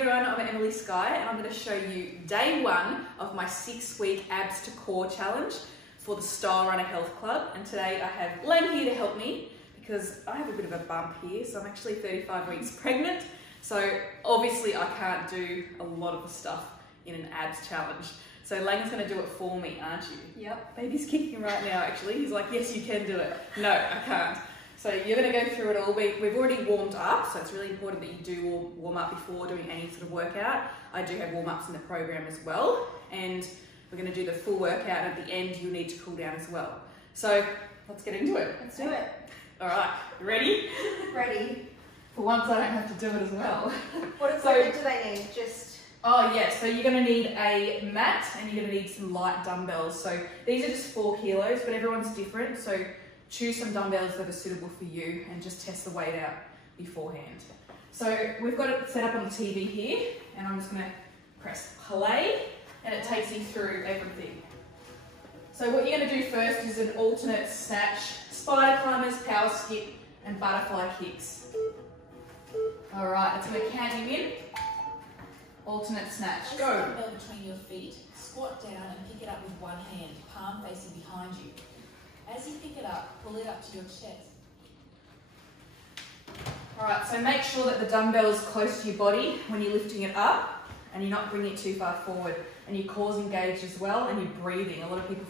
everyone, I'm EmilySkye and I'm going to show you day 1 of my 6-week abs to core challenge for the Stylerunner Health Club. And today I have Lang here to help me because I have a bit of a bump here, so I'm actually 35 weeks pregnant. So obviously I can't do a lot of the stuff in an abs challenge. So Lang's going to do it for me, aren't you? Yep. Baby's kicking right now actually. He's like, yes you can do it. No, I can't. So you're going to go through it all. We've already warmed up, so it's really important that you do warm up before doing any sort of workout. I do have warm-ups in the program as well, and we're going to do the full workout. At the end, you'll need to cool down as well. So let's get into it. Let's do it. All right, ready? Ready. For once, I don't have to do it as well. What equipment do they need? Just... Oh yeah, so you're going to need a mat and you're going to need some light dumbbells. So these are just 4 kilos, but everyone's different. So choose some dumbbells that are suitable for you and just test the weight out beforehand. So we've got it set up on the TV here, and I'm just going to press play and it takes you through everything. So what you're going to do first is an alternate snatch, spider climbers, power skip and butterfly kicks. Alright, it's going to count you in. Alternate snatch, go. Place the dumbbell between your feet, squat down and pick it up with one hand, palm facing behind you. As you pick it up, pull it up to your chest. Alright, so make sure that the dumbbell is close to your body when you're lifting it up and you're not bringing it too far forward. And your core's engaged as well and you're breathing. A lot of people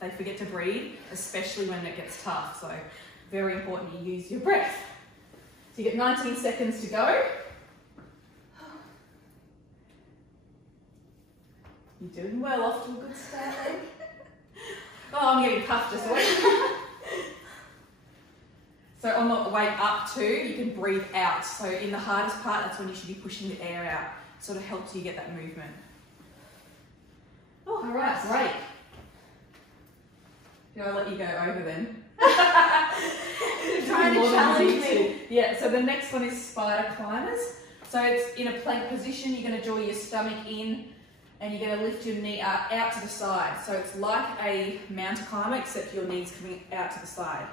forget to breathe, especially when it gets tough. So very important you use your breath. So you get 19 seconds to go. You're doing well, off to a good start. Oh, I'm getting puffed as well. So on the way up too, you can breathe out. So in the hardest part, that's when you should be pushing the air out. Sort of helps you get that movement. Oh, all right, break. Do I let you go over then? Trying to challenge me. Yeah, so the next one is spider climbers. So it's in a plank position, you're going to draw your stomach in and you're going to lift your knee out to the side. So it's like a mountain climber, except your knee's coming out to the side.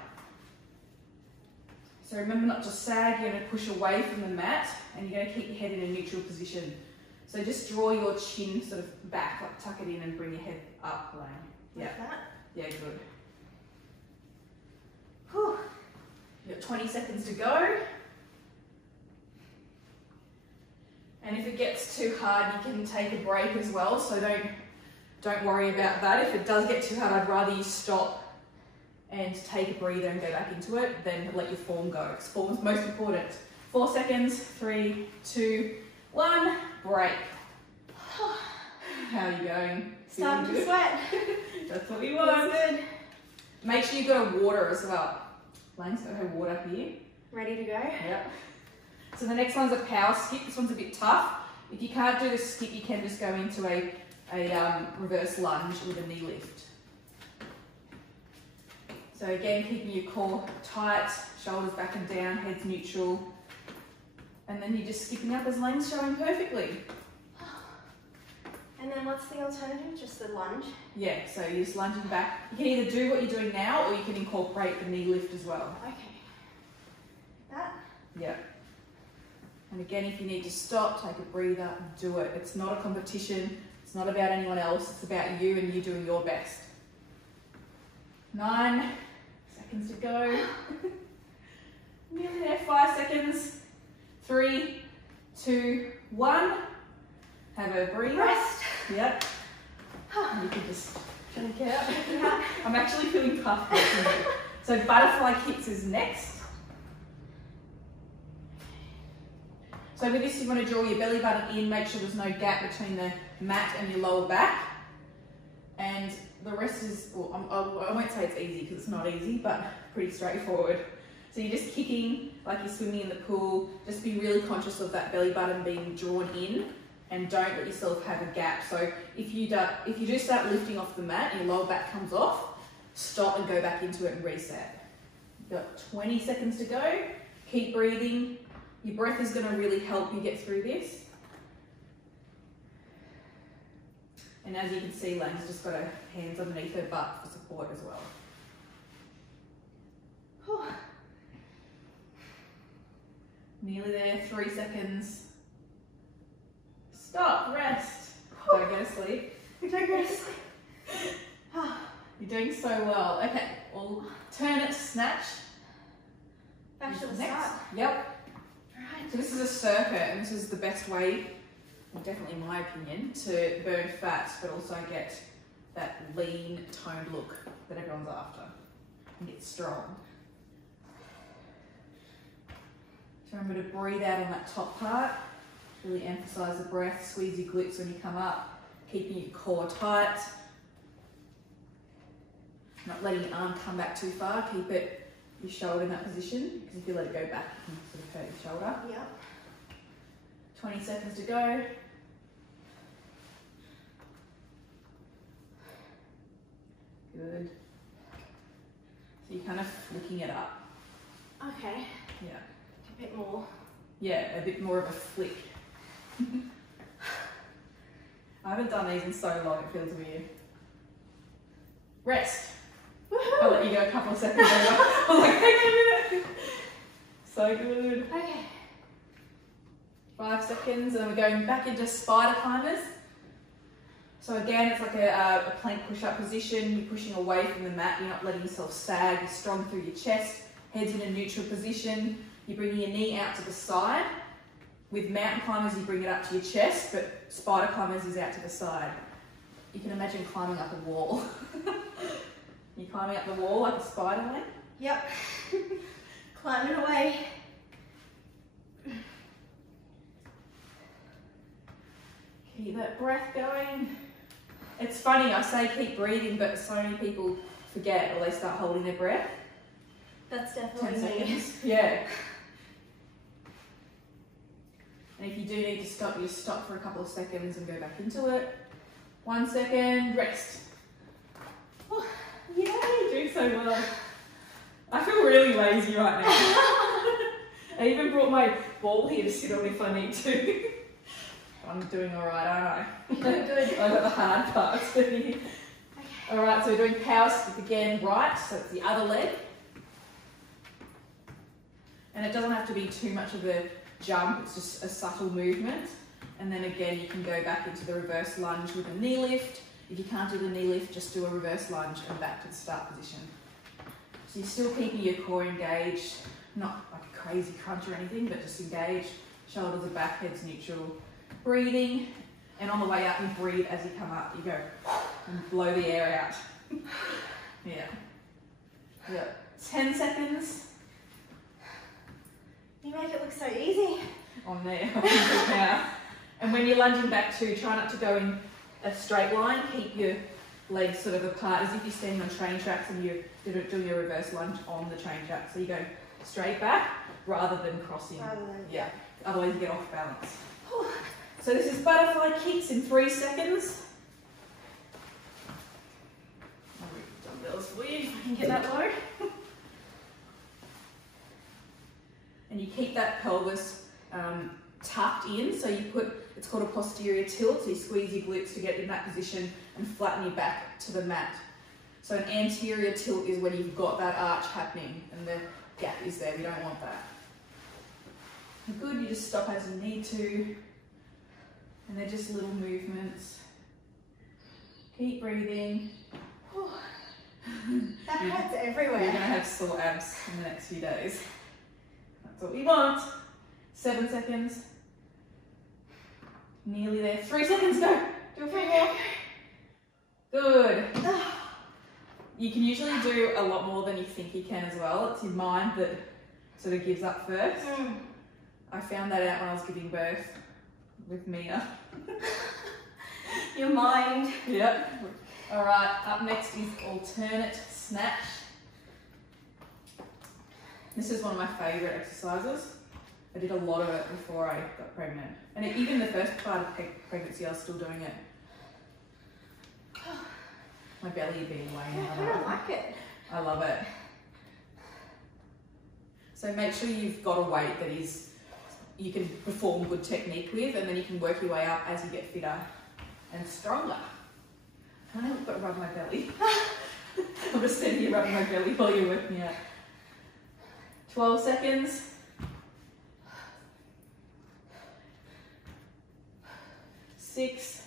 So remember not to sag, you're going to push away from the mat and you're going to keep your head in a neutral position. So just draw your chin sort of back, like tuck it in and bring your head up, Lang. Yeah. Like that? Yeah, good. Whew. You've got 20 seconds to go. And if it gets too hard, you can take a break as well, so don't worry about that. If it does get too hard, I'd rather you stop and take a breather and go back into it than let your form go, because form's most important. 4 seconds, 3, 2, 1, break. How are you going? Starting to sweat. That's what we want. That's good. Make sure you've got a water as well. Lang's got her water here. Ready to go? Yep. So the next one's a power skip. This one's a bit tough. If you can't do the skip, you can just go into a reverse lunge with a knee lift. So again, keeping your core tight, shoulders back and down, head's neutral. And then you're just skipping up as Lang's showing perfectly. And then what's the alternative? Just the lunge? Yeah, so you're just lunging back. You can either do what you're doing now or you can incorporate the knee lift as well. Okay. That? Yeah. And again, if you need to stop, take a breather, do it. It's not a competition. It's not about anyone else. It's about you and you doing your best. 9 seconds to go. Nearly there. 5 seconds. 3, 2, 1. Have a breathe. Rest. Yep. And you can just shake out. Yeah. I'm actually feeling puffed. So butterfly kicks is next. So with this, you want to draw your belly button in, make sure there's no gap between the mat and your lower back. And the rest is, well, I won't say it's easy because it's not easy, but pretty straightforward. So you're just kicking like you're swimming in the pool. Just be really conscious of that belly button being drawn in and don't let yourself have a gap. So if you do start lifting off the mat and your lower back comes off, stop and go back into it and reset. You've got 20 seconds to go. Keep breathing. Your breath is going to really help you get through this. And as you can see, Lang's just got her hands underneath her butt for support as well. Whew. Nearly there, 3 seconds. vigorously. Vigorously. You're doing so well. Okay, we'll turn it, snatch. Back to the Next. start. Yep. Alright. So this is a circuit, and this is the best way, well, definitely in my opinion, to burn fat, but also get that lean, toned look that everyone's after and get strong. So remember to breathe out on that top part. Really emphasise the breath. Squeeze your glutes when you come up, keeping your core tight. Not letting your arm come back too far. Keep it, your shoulder in that position, because if you let it go back, you can sort of hurt your shoulder. Yep. 20 seconds to go. Good. So you're kind of flicking it up. Okay. Yeah. A bit more. Yeah, a bit more of a flick. I haven't done these in so long, it feels weird. Rest. I'll let you go a couple of seconds over. I was like, hang on a minute. So good. Okay. 5 seconds, and then we're going back into spider climbers. So again, it's like a plank push-up position. You're pushing away from the mat. You're not letting yourself sag. You're strong through your chest. Head's in a neutral position. You're bringing your knee out to the side. With mountain climbers, you bring it up to your chest, but spider climbers is out to the side. You can imagine climbing up a wall. You're climbing up the wall like a spider way. Yep. Climbing away. Keep that breath going. It's funny, I say keep breathing, but so many people forget or they start holding their breath. That's 10 definitely me. seconds. Yeah. And if you do need to stop, you stop for a couple of seconds and go back into it. 1 second, rest. Oh, yay, you're doing so well. I feel really lazy right now. I even brought my ball here to sit on if I need to. I'm doing all right, aren't I? Good. I got the hard parts. Okay. All right, so we're doing power stick again, right? So it's the other leg. And it doesn't have to be too much of a jump, it's just a subtle movement. And then again, you can go back into the reverse lunge with a knee lift. If you can't do the knee lift, just do a reverse lunge and back to the start position. So you're still keeping your core engaged, not like a crazy crunch or anything, but just engaged. Shoulders are back, head's neutral. Breathing, and on the way up, you breathe as you come up. You go and blow the air out. Yeah. Yeah. 10 seconds. You make it look so easy. On there. Now. And when you're lunging back too, try not to go in a straight line. Keep your legs sort of apart, as if you're standing on train tracks and you're doing a reverse lunge on the train track. So you go straight back rather than crossing. Yeah. Otherwise you get off balance. So this is butterfly kicks in 3 seconds. I'll move the dumbbells for you if I can get that low. And you keep that pelvis tucked in, so you put, it's called a posterior tilt, so you squeeze your glutes to get in that position and flatten your back to the mat. So an anterior tilt is when you've got that arch happening and the gap is there, we don't want that. Good, you just stop as you need to. And they're just little movements. Keep breathing. That hurts everywhere. You're going to have sore abs in the next few days. That's what we want. 7 seconds. Nearly there. 3 seconds, go. Do a few more. Good. You can usually do a lot more than you think you can as well. It's your mind that sort of gives up first. I found that out when I was giving birth with Mia. Your mind. Yep. All right, up next is alternate snatch. This is one of my favourite exercises. I did a lot of it before I got pregnant. And even the first part of pregnancy, I was still doing it. My belly had been way Yeah, I don't like it. I love it. So make sure you've got a weight that is you can perform good technique with, and then you can work your way up as you get fitter and stronger. I haven't got to rub my belly. I'm just sitting here rubbing my belly while you're working out. 12 seconds. 6,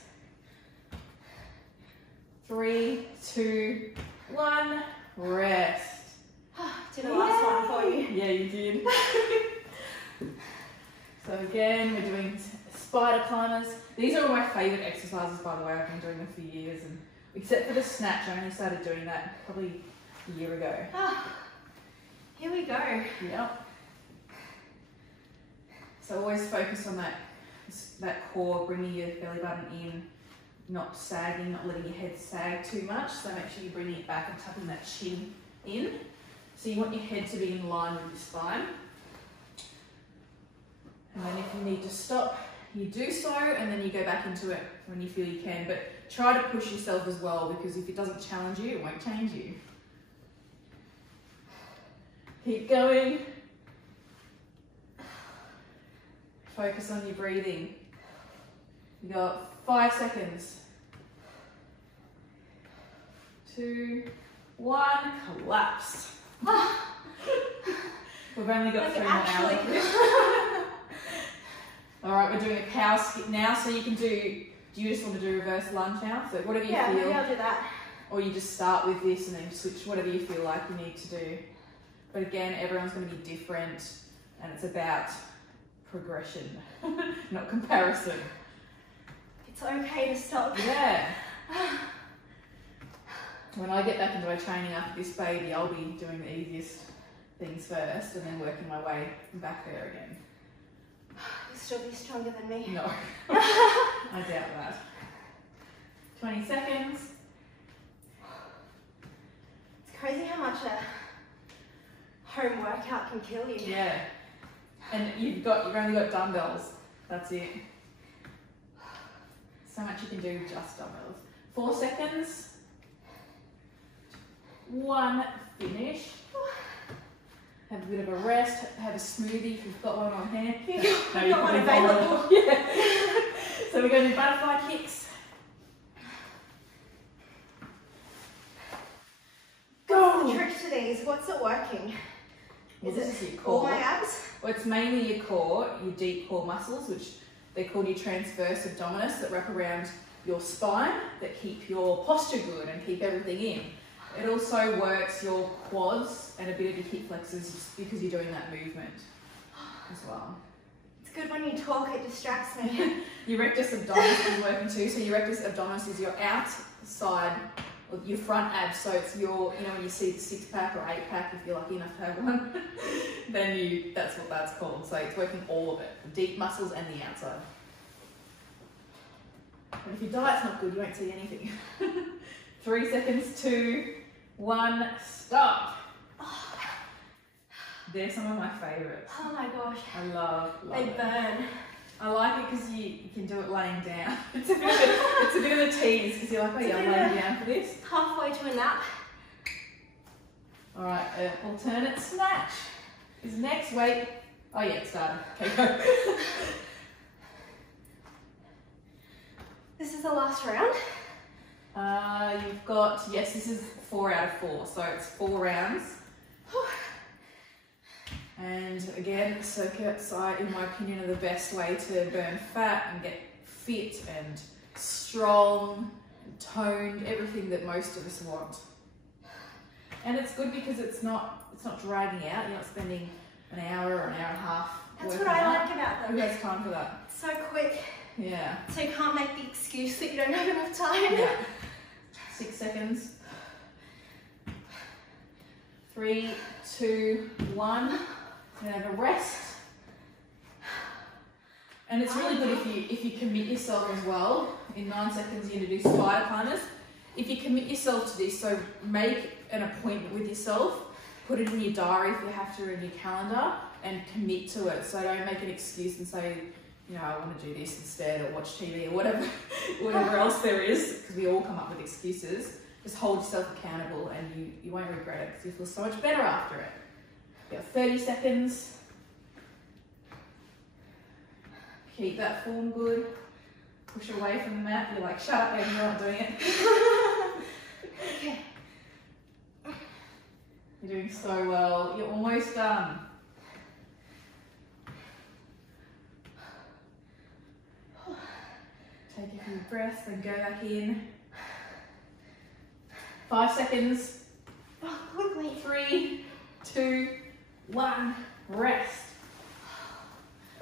3, 2, 1, rest. Did a last one for you. Yeah, you did. So again, we're doing spider climbers. These are all my favourite exercises, by the way. I've been doing them for years, and except for the snatch, I only started doing that probably a year ago. Here we go. Yep. So always focus on that core, bringing your belly button in, not sagging, not letting your head sag too much. So make sure you bring it back and tucking that chin in. So you want your head to be in line with your spine. And then if you need to stop, you do so, and then you go back into it when you feel you can. But try to push yourself as well, because if it doesn't challenge you, it won't change you. Keep going. Focus on your breathing. You got 5 seconds. 2, 1, collapse. We've only got 3 more hours. All right, we're doing a power skip now, so you can do you just want to do reverse lunge now? So whatever you feel. Yeah, I'll do that. Or you just start with this and then switch whatever you feel like you need to do. But again, everyone's going to be different, and it's about progression, not comparison. It's okay to stop. Yeah. When I get back into my training after this baby, I'll be doing the easiest things first and then working my way back there again. You'll still be stronger than me. No, I doubt that. 20 seconds. It's crazy how much a home workout can kill you. Yeah. And you've only got dumbbells. That's it. So much you can do with just dumbbells. 4 seconds. 1, finish. Have a bit of a rest. Have a smoothie if you've got one on hand. No, you got one available. Yeah. So we're going to do butterfly kicks. Go! What's the trick to these? What's it working? Well, Is this it is your all core. my abs? Well, it's mainly your core, your deep core muscles, which they're called your transverse abdominis, that wrap around your spine, that keep your posture good and keep everything in. It also works your quads and a bit of your hip flexors, just because you're doing that movement as well. It's good when you talk, it distracts me. Your rectus abdominis is working too. So your rectus abdominis is your outside, or your front abs. So it's your, when you see the 6-pack or 8-pack, if you're lucky enough to have one, then that's what that's called. So it's working all of it, the deep muscles and the outside. And if your diet's not good, you won't see anything. 3 seconds, 2, 1, stop. They're some of my favourites. Oh my gosh. I love They it. burn. I like it because you can do it laying down. It's a bit of a tease because you're like, oh yeah, I'm laying down for this. Halfway to a nap. All right, alternate snatch is next. Wait. Oh yeah, it started. Okay, go. This is the last round. You've got, yes, this is 4 out of 4, so it's 4 rounds. And again, circuits are, in my opinion, are the best way to burn fat and get fit and strong and toned, everything that most of us want. And it's good because it's not dragging out. You're not spending an hour or an hour and a half. That's working what I out. like about them. Who has time for that? It's so quick. Yeah. So you can't make the excuse that you don't have enough time. Yeah. 6 seconds. 3, 2, 1. Then have a rest. And it's really good if you commit yourself as well. In 9 seconds, you're going to do spider climbers. If you commit yourself to this, so make an appointment with yourself, put it in your diary if you have to, or in your calendar, and commit to it. So don't make an excuse and say, I want to do this instead, or watch TV, or whatever else there is, because we all come up with excuses. Just hold yourself accountable, and you won't regret it, because you feel so much better after it. You got 30 seconds. Keep that form good. Push away from the mat. You're like, shut up, baby, you're not doing it. Okay. You're doing so well. You're almost done. Take a few breaths and go back in. 5 seconds. Oh, quickly. 3, 2, 1, rest.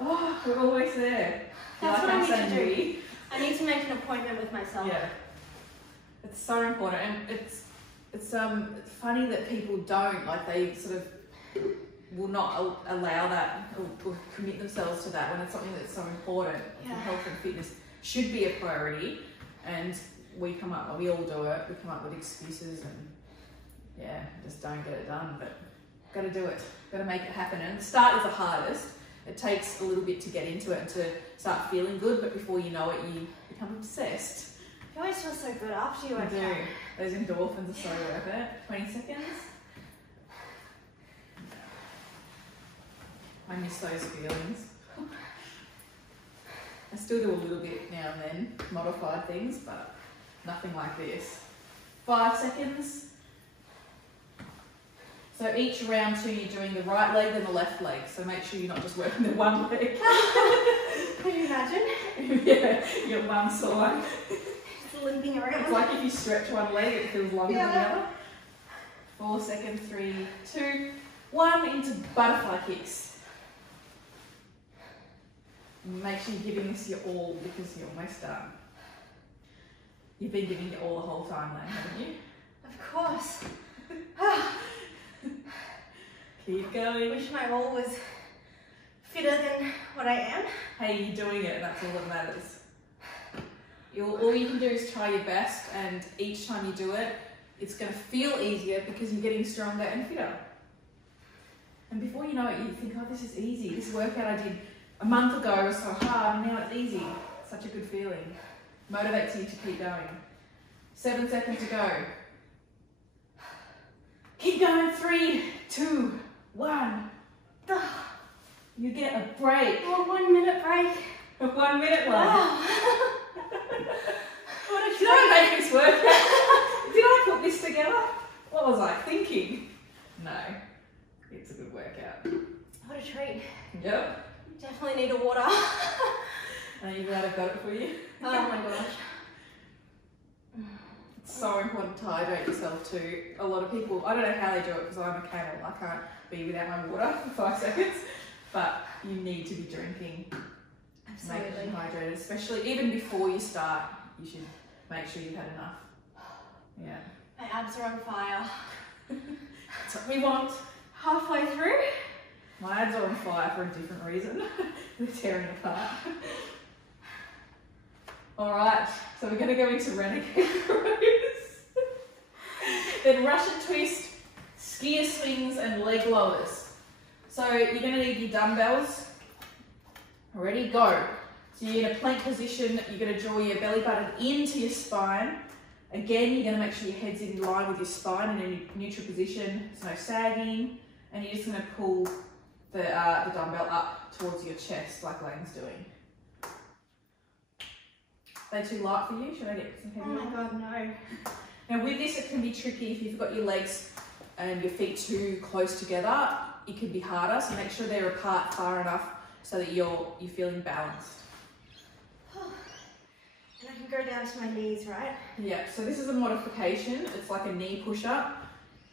Oh, we're almost there. That's what I need to do. Sandy? I need to make an appointment with myself. Yeah. It's so important, and it's funny that people don't, like, they sort of will not allow that or commit themselves to that when it's something that's so important. Yeah. Health and fitness should be a priority, and we all do it, we come up with excuses and yeah, just don't get it done, but got to do it, got to make it happen. And the start is the hardest. It takes a little bit to get into it and to start feeling good, but before you know it, you become obsessed. You always feel so good after you You work do. out. Those endorphins are so worth it. 20 seconds. I miss those feelings. I still do a little bit now and then, modified things, but nothing like this. 5 seconds. So each round 2, you're doing the right leg and the left leg. So make sure you're not just working the one leg. Can you imagine? Yeah, you got one side. It's limping around. It's like if you stretch one leg, it feels longer than the other. 4 seconds, 3, 2, 1, into butterfly kicks. Make sure you're giving this your all because you're almost done. You've been giving it all the whole time though, haven't you? Of course. Keep I going. wish my all was fitter than what I am. Hey, you're doing it, and that's all that matters. All you can do is try your best, and each time you do it, it's going to feel easier because you're getting stronger and fitter. And before you know it, you think, oh, this is easy. This workout I did a month ago was so hard, and now it's easy. Such a good feeling. Motivates you to keep going. 7 seconds to go. Keep going. 3, 2, 1. You get a break. Oh, 1 minute break. A 1 minute one. Wow. What a Did I make this workout? Did I put this together? What was I thinking? No, it's a good workout. What a treat. Yep. Definitely need a water. Are you glad I got it for you? Oh my gosh. It's so important to hydrate yourself too. A lot of people, I don't know how they do it because I'm a camel. I can't be without my water for 5 seconds. But you need to be drinking. Absolutely. Make sure you're hydrated, especially even before you start. You should make sure you've had enough. Yeah. My abs are on fire. That's what we want. Halfway through. My abs are on fire for a different reason. They're tearing apart. Alright, so we're going to go into renegade rows. Then Russian twist, skier swings and leg lowers. So you're going to need your dumbbells. Ready, go. So you're in a plank position, you're going to draw your belly button into your spine. Again, you're going to make sure your head's in line with your spine in a neutral position, there's no sagging, and you're just going to pull the dumbbell up towards your chest like Lane's doing. Are they too light for you? Should I get some heavy? Oh my god, no. Now with this, it can be tricky if you've got your legs and your feet too close together. It can be harder, so make sure they're apart far enough so that you're feeling balanced. And I can go down to my knees, right? Yeah, so this is a modification. It's like a knee push-up.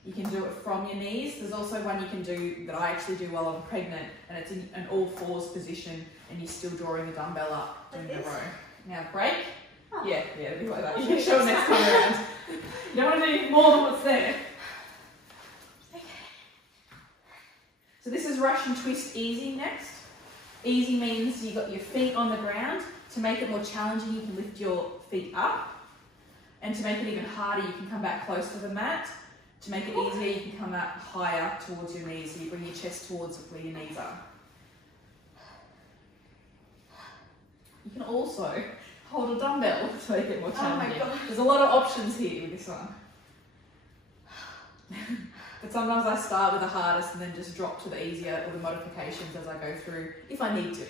You can do it from your knees. There's also one you can do that I actually do while I'm pregnant, and it's in an all-fours position, and you're still drawing the dumbbell up, doing Like the this? row. Now break. Oh. Yeah, it'll be like that. You can show it next time around. You don't want to do more than what's there. Okay. So this is Russian twist easy next. Easy means you got your feet on the ground. To make it more challenging, you can lift your feet up. And to make it even harder, you can come back close to the mat. To make it easier, you can come out higher towards your knees. So you bring your chest towards where your knees are. You can also hold a dumbbell to make it more challenging. Oh my gosh. There's a lot of options here with this one. But sometimes I start with the hardest and then just drop to the easier or the modifications as I go through, if I need to.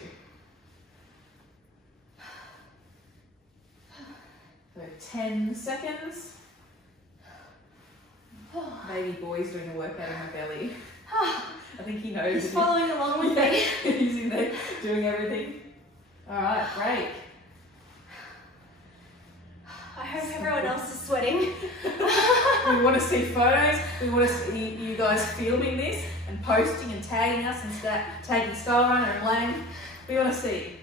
So 10 seconds. Baby boy's doing a workout in my belly. I think he knows. He's following along with me. He's in there doing everything. All right, break. I hope everyone else is sweating. We want to see photos. We want to see you guys filming this and posting and tagging us and tagging Stylerunner and Lang. We want to see.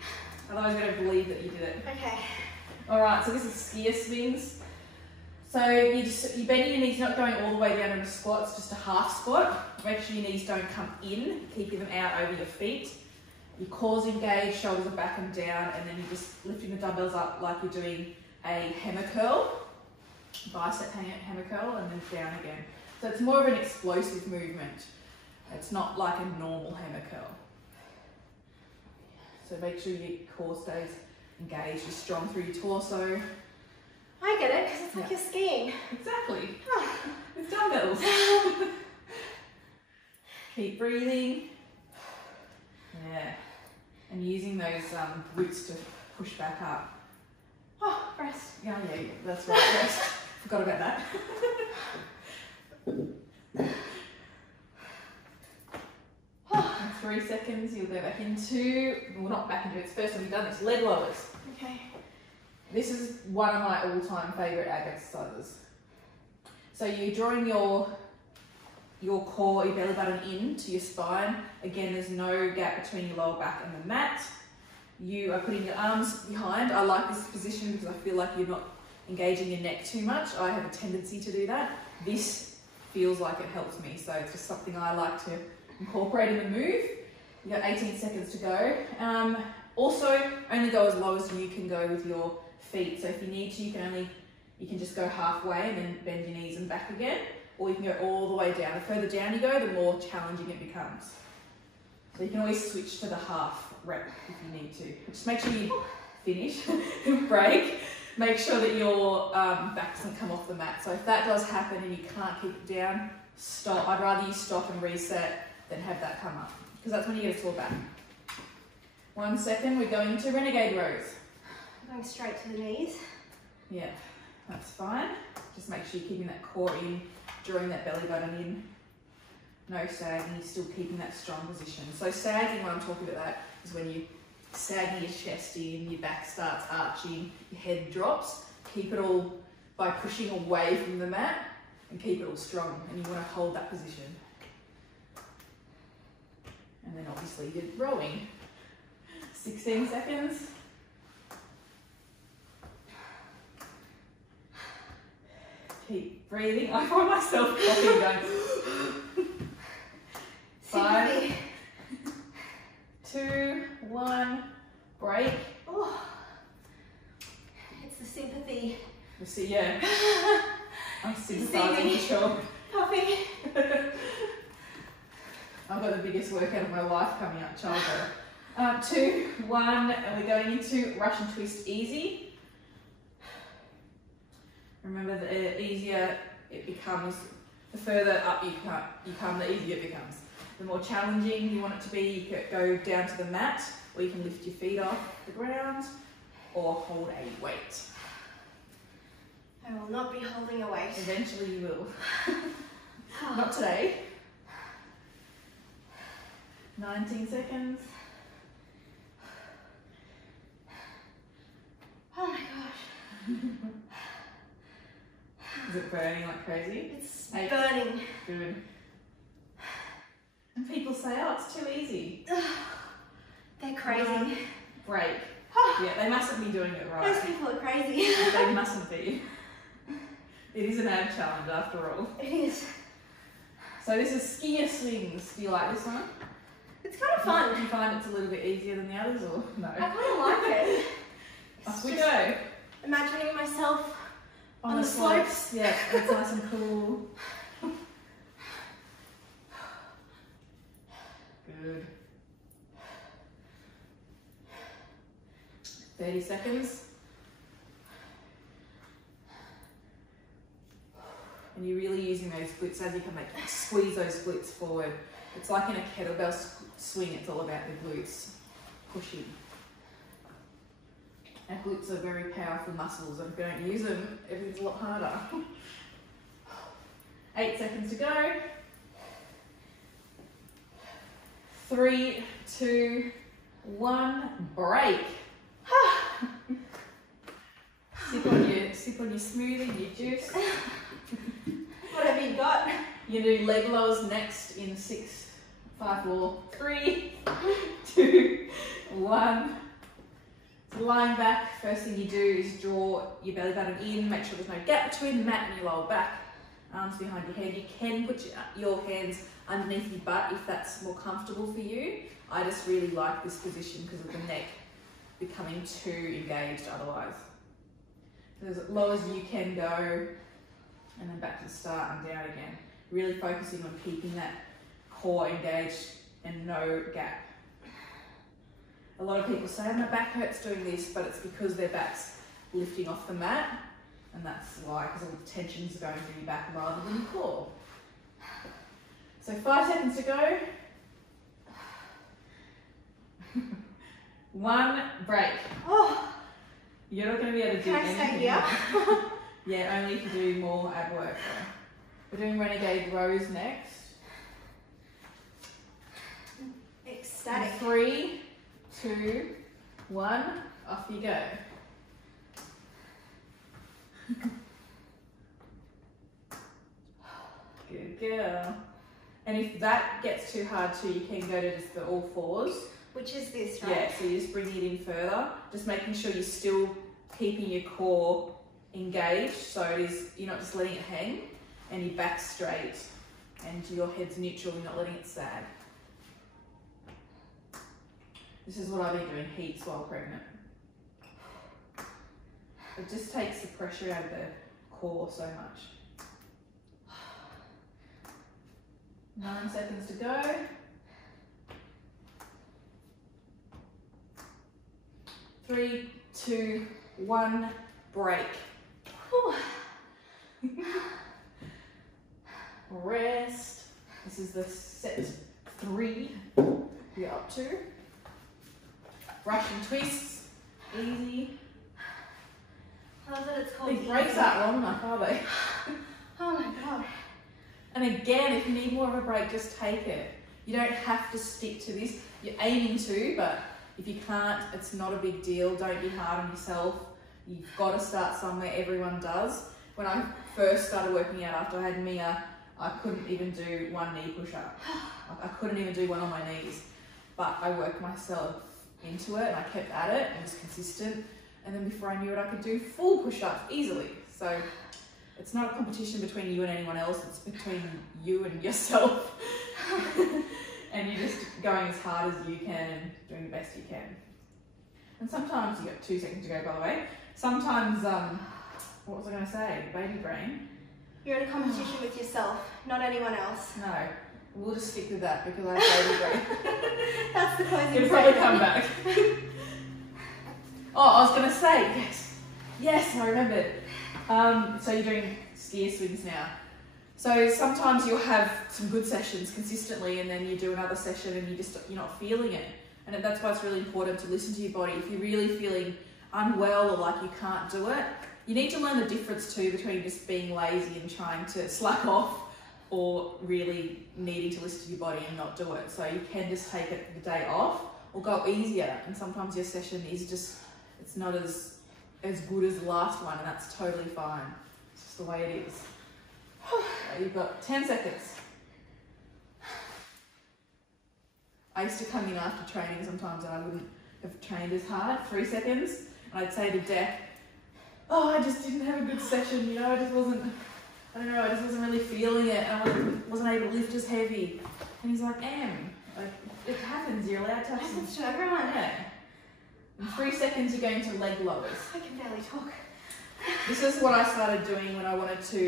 Otherwise, we don't believe that you did it. Okay. All right. So this is skier swings. So you're bending your knees, not going all the way down into squats, just a half squat. Make sure your knees don't come in, keeping them out over your feet. Your core's engaged, shoulders are back and down, and then you're just lifting the dumbbells up like you're doing a hammer curl, bicep hammer curl, and then down again. So it's more of an explosive movement. It's not like a normal hammer curl. So make sure your core stays engaged, you're strong through your torso. I get it, because it's like you're skiing. Exactly. With dumbbells. Keep breathing. Yeah. And using those glutes to push back up. Oh, rest. Yeah, that's right. Rest. Forgot about that. In 3 seconds, you'll go back into, well, not back into it, it's the first time you've done this, leg lowers. Okay. This is one of my all-time favourite ab exercises. So you're drawing your core, your belly button into your spine. Again, there's no gap between your lower back and the mat. You are putting your arms behind. I like this position because I feel like you're not engaging your neck too much. I have a tendency to do that. This feels like it helps me, so it's just something I like to incorporate in the move. You've got 18 seconds to go. Also, only go as low as you can go with your feet. So if you need to, you can just go halfway and then bend your knees and back again. Or you can go all the way down. The further down you go, the more challenging it becomes. So you can always switch to the half rep if you need to. Just make sure you finish, break. Make sure that your back doesn't come off the mat. So if that does happen and you can't keep it down, stop. I'd rather you stop and reset than have that come up, because that's when you get a sore back. 1 second, we're going to renegade rows. Going straight to the knees. Yeah, that's fine. Just make sure you're keeping that core in, drawing that belly button in. No sagging, you're still keeping that strong position. So sagging, when I'm talking about that, is when you sagging your chest in, your back starts arching, your head drops. Keep it all by pushing away from the mat and keep it all strong. And you want to hold that position. And then obviously you're rowing. 16 seconds. Keep breathing. I find myself coughing going. 5, 2, 1, break. Oh, it's the sympathy. We'll see, yeah. I'm sympathising for sure. Coffee. I've got the biggest workout of my life coming up, childbirth. 2, 1, and we're going into Russian twist easy. Remember, the easier it becomes, the further up you come, the easier it becomes. The more challenging you want it to be, you can go down to the mat, or you can lift your feet off the ground, or hold a weight. I will not be holding a weight. Eventually you will. Not today. 19 seconds. Oh my gosh. Is it burning like crazy? It's 8. burning. Good. And people say, oh, it's too easy. They're crazy. Break. Yeah, they mustn't be doing it right. Those people are crazy. They mustn't be. It is an ab challenge after all. It is. So this is skier swings. Do you like this one? It's kind of fun. Do you find it's a little bit easier than the others, or no? I kind of like it. Off we go. Imagining myself On the slopes. Yeah, it's nice and cool. Good. 30 seconds. And you're really using those glutes as you can squeeze those glutes forward. It's like in a kettlebell swing, it's all about the glutes pushing. And glutes are very powerful muscles, and if you don't use them, everything's a lot harder. 8 seconds to go. 3, 2, 1, break. sip on your smoothie, your juice. What have you got? You're gonna do leg lowers next in 6, 5, 4, 3, 2, 1. So lying back, first thing you do is draw your belly button in, make sure there's no gap between the mat and your lower back. Arms behind your head. You can put your hands underneath your butt if that's more comfortable for you. I just really like this position because of the neck becoming too engaged otherwise. So as low as you can go, and then back to the start and down again. Really focusing on keeping that core engaged and no gap. A lot of people say, my back hurts doing this, but it's because their back's lifting off the mat, and that's why, because all the tension's going through your back rather than your core. So 5 seconds to go. 1 break. Oh, You're not going to be able to do can I anything. stay here? Yeah, only if you do more ab work though. We're doing renegade rows next. Ecstatic. 3, 2, 1, off you go. Good girl. And if that gets too hard too, you can go to just the all fours. Which is this, right? Yeah, so you just bring it in further, just making sure you're still keeping your core engaged, so it is, you're not just letting it hang, and your back's straight, and your head's neutral, you're not letting it sag. This is what I've been doing heaps while pregnant. It just takes the pressure out of the core so much. 9 seconds to go. 3, 2, 1, break. Rest. This is the set 3 we're up to. Russian twists, easy. I love that it's called These breaks aren't long enough, are they? Oh my god. And again, if you need more of a break, just take it. You don't have to stick to this. You're aiming to, but if you can't, it's not a big deal. Don't be hard on yourself. You've got to start somewhere. Everyone does. When I first started working out after I had Mia, I couldn't even do 1 knee push-up. I couldn't even do 1 on my knees. But I worked myself into it and I kept at it and was consistent. And then before I knew it, I could do full push-ups easily. So it's not a competition between you and anyone else. It's between you and yourself. And you're just going as hard as you can and doing the best you can. And sometimes, you got 2 seconds to go by the way, sometimes, what was I going to say, baby brain? You're in a competition with yourself, not anyone else. No, we'll just stick with that because I have baby brain. That's the closing It'll probably statement. come back. Oh, I was going to say, yes, I remembered. So you're doing skier swings now. So sometimes you'll have some good sessions consistently and then you do another session and you're not feeling it. And that's why it's really important to listen to your body. If you're really feeling unwell or like you can't do it, you need to learn the difference too between just being lazy and trying to slack off or really needing to listen to your body and not do it. So you can just take it the day off or go easier. And sometimes your session is just, it's not as good as the last one and that's totally fine. It's just the way it is. You've got 10 seconds. I used to come in after training sometimes and I wouldn't have trained as hard. 3 seconds. And I'd say to Deck, oh, I just didn't have a good session, you know, I just wasn't really feeling it and I wasn't able to lift as heavy. And he's like, like, it happens, you're allowed to have It some. happens to everyone. Yeah. In 3 seconds, you're going to leg lowers. I can barely talk. This is what I started doing when I wanted to,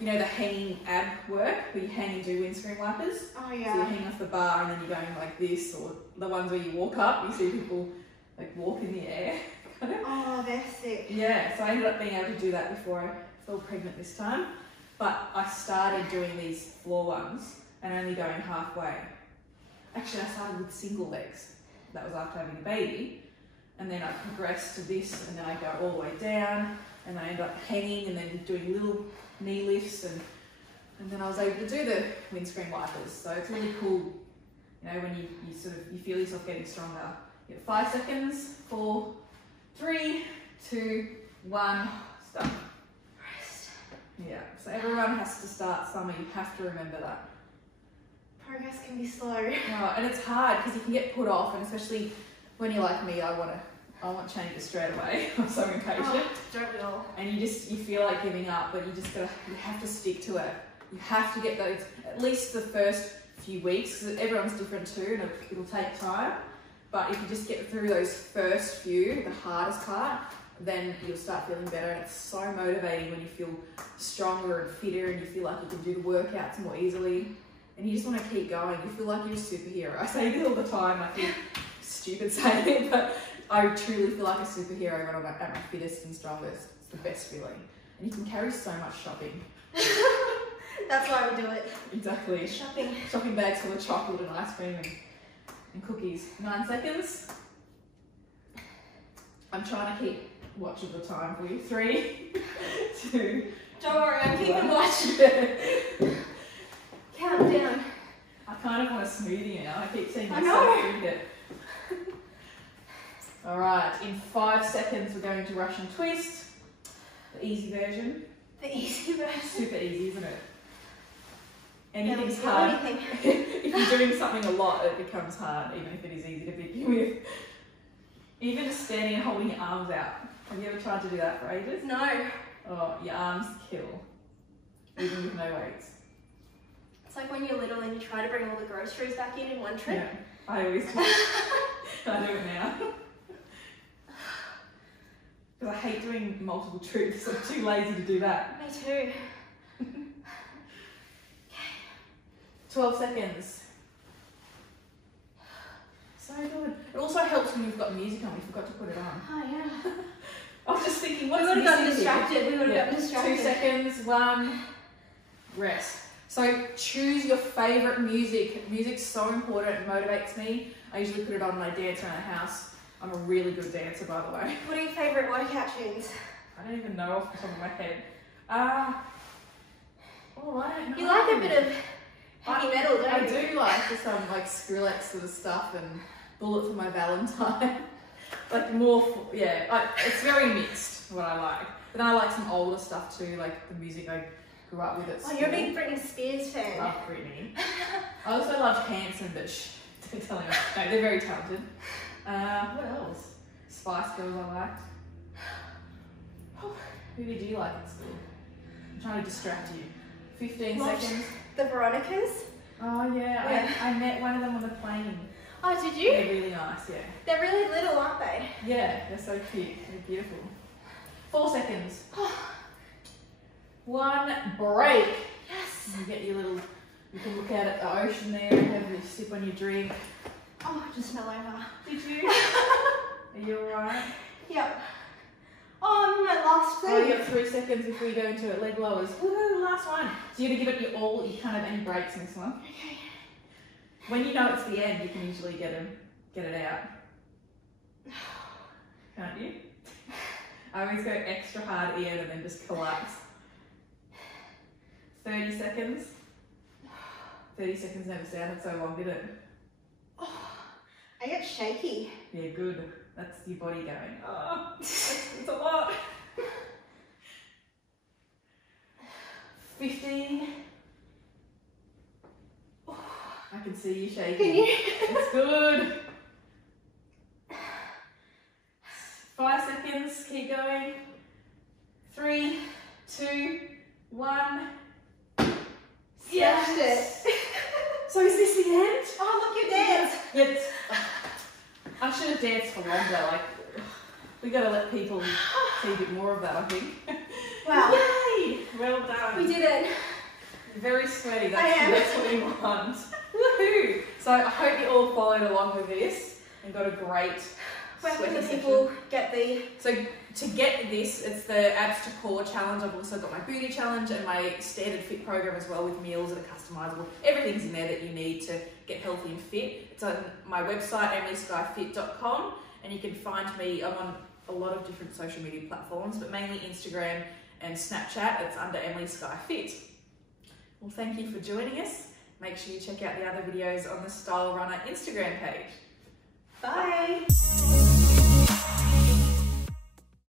you know, the hanging ab work, where you hang and do windscreen wipers. Oh So you're yeah. hanging off the bar and then you're going like this, or the ones where you walk up, you see people like walk in the air. Oh, they're sick. Yeah, so I ended up being able to do that before I fell pregnant this time. But I started doing these floor ones and only going halfway. Actually, I started with single legs. That was after having a baby. And then I progressed to this and then I go all the way down and I end up hanging and then doing little knee lifts and then I was able to do the windscreen wipers. So it's really cool, you know, when you feel yourself getting stronger. You have 5 seconds, 4, 3, 2, 1, stop. Yeah, so everyone has to start somewhere. You have to remember that. Progress can be slow. Oh, and it's hard because you can get put off, and especially when you're like me, I want changes straight away. I'm so impatient. Oh, don't we all? And you feel like giving up, but you have to stick to it. You have to get those, at least the first few weeks, because everyone's different too, and it'll take time. But if you just get through those first few, the hardest part, then you'll start feeling better. And it's so motivating when you feel stronger and fitter, and you feel like you can do the workouts more easily. And you just want to keep going. You feel like you're a superhero. I say this all the time. I feel stupid saying it, but I truly feel like a superhero when I'm at my fittest and strongest. It's the best feeling. And you can carry so much shopping. That's why we do it. Exactly. Shopping. Shopping bags full of chocolate and ice cream and cookies. 9 seconds. I'm trying to keep watch of the time for you. 3, 2. Don't worry, I'm keeping 1. watch. Count down. I kind of want a smoothie now. I keep seeing I myself know. drink it. Alright, in 5 seconds we're going to Russian twist. The easy version. The easy version. Super easy, isn't it? Anything's Yeah, hard. anything. If you're doing something a lot, it becomes hard, even if it is easy to begin with. Even just standing and holding your arms out. Have you ever tried to do that for ages? No. Oh, your arms kill. Even with no weights. It's like when you're little and you try to bring all the groceries back in one trip. Yeah, I always do. I do it now. Because I hate doing multiple trips. I'm too lazy to do that. Me too. 12 seconds. So good. It also helps when you've got music on. We forgot to put it on. Oh yeah. I was just thinking, We what's would have gotten missing here? distracted. We would have gotten distracted. 2 seconds. 1. Rest. So choose your favourite music. Music's so important. It motivates me. I usually put it on when I dance around the house. I'm a really good dancer, by the way. What are your favourite workout tunes? I don't even know off the top of my head. Oh, I don't know. You like a bit of heavy metal, don't I you? do like some like Skrillex sort of stuff and Bullet for My Valentine. Like more, yeah, it's very mixed what I like. But then I like some older stuff too, like the music I grew up with at school. Oh, you're a big Britney Spears fan. Love Britney. I also love Hanson, but don't tell me. No, they're very talented. What else? Spice Girls I liked. Who did you like at school? I'm trying to distract you. 15 seconds. The Veronicas. Oh yeah, I met one of them on the plane. Oh, did you? They're really nice, yeah. They're really little, aren't they? Yeah, they're so cute. They're beautiful. 4 seconds. 1 break. Yes. You get your little, you can look out at the ocean there and have a sip on your drink. Oh, I just fell over. Did you? Are you alright? Yep. Oh, I'm on my last Oh, you thing. got 3 seconds before you go into it. Leg lowers. Woohoo, last one. So you're going to give it your all. You can't have any breaks in this one. Okay. When you know it's the end, you can usually get it out. Can't you? I always go extra hard at the end and then just collapse. 30 seconds. 30 seconds never sounded so long, did it? Oh, I get shaky. Yeah, good. That's your body going, oh, it's a lot. 15. I can see you shaking. Can you? It's good. 5 seconds, keep going. 3, 2, 1. Yes. It. So is this the end? Oh, look, you danced. Yes. I should have danced for longer. Like, we got to let people see a bit more of that, I think. Wow. Yay! Well done. We did it. Very sweaty. I am. That's what we want. Woohoo! So I hope you all followed along with this and got a great Where can sweaty the session. people get the... So to get this, it's the Abs to Core challenge. I've also got my booty challenge and my standard fit program as well with meals that are customizable. Everything's in there that you need to get healthy and fit. It's on my website, EmilySkye FIT.com, and you can find me. I'm on a lot of different social media platforms, but mainly Instagram and Snapchat. It's under EmilySkye FIT. Well, thank you for joining us. Make sure you check out the other videos on the Stylerunner Instagram page.